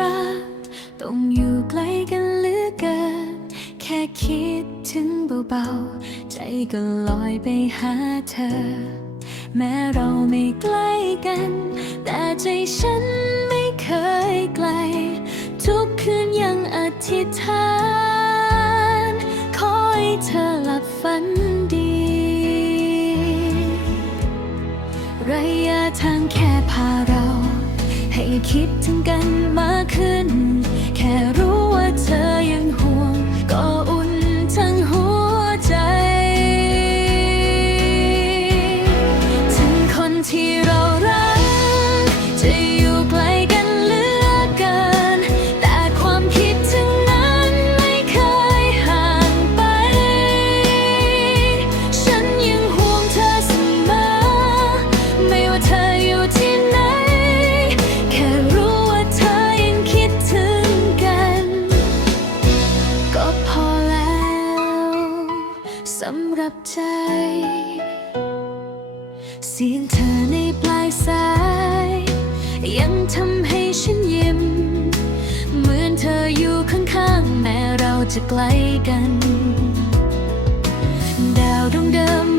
รัก ต้องอยู่ใกล้กันเหลือเกิน แค่คิดถึงเบาๆ ใจก็ลอยไปหาเธอ แม้เราไม่ใกล้กัน แต่ใจฉันไม่เคยไกล ทุกคืนยังอธิษฐานขอให้เธอหลับฝันดี ระยะทางแค่พาเรา ให้คิดถึงกันมากขึ้น รับใจ เสียงเธอในปลายสาย ยังทำให้ฉันยิ้ม เหมือนเธออยู่ข้างๆ แม้เราจะไกลกัน ดาวดวงเดิม